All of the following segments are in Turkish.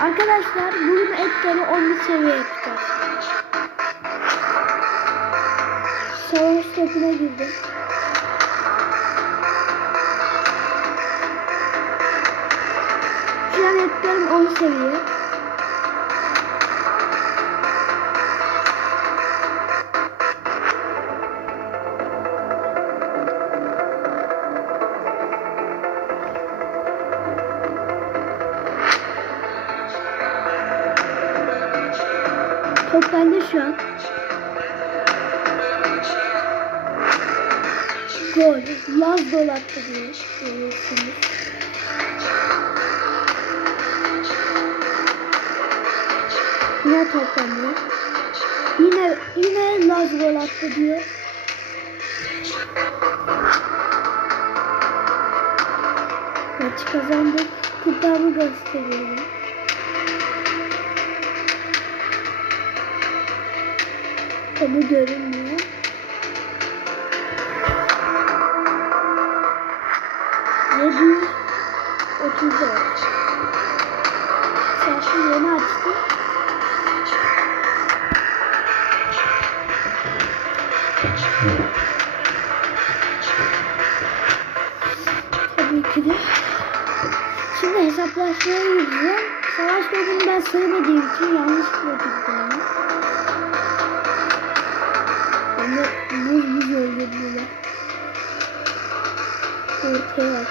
Arkadaşlar bugün etleri 10. seviye yapacağız. Savaş topuna girdim. Şu an etlerim 10 seviye. Top bende şu an. Gol. Laz gol attı diye görüyorsunuz. Yine top bende. Yine, yine Laz gol attı diyor. Maç kazandık. Kupamı gösteriyorum. Tabi görünmüyor. Yedi otuz dört. Saati yeni açtım. Tabii ki de. Şimdi hesaplaşmaya gireceğim. Savaş topunu ben sevmediğim için yanlış yapıyorum. Ama buz buz öldürdüler. Ortaya bak.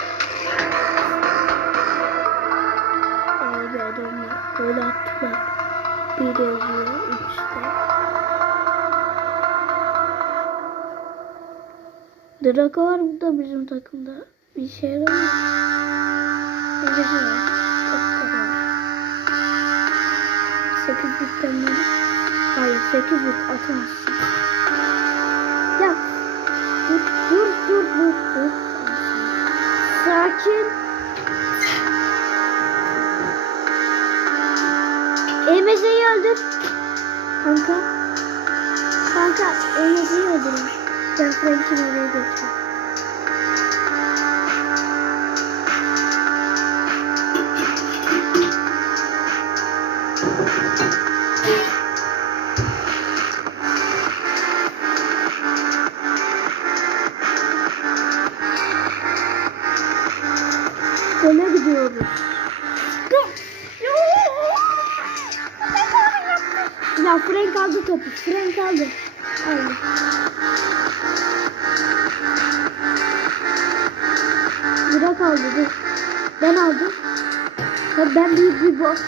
Abi adamlar gol attılar. Bir yazıyor, üçte. Drago var burada bizim takımda. Bir şey yaramıyor. Birisi var. O kadar. Sekiz bitten beri. Hayır sekiz bit atamazsın. Sakin. Emeze'yi öldür. Kanka. Kanka Emeze'yi öldürmüş. Ben Frank'in oraya götürüyorum. Gole gidiyoruz. Ya Frank aldı topu. Frank aldı. Aldı. Bırak aldı dur. Ben aldım. Ben büyük bir boss.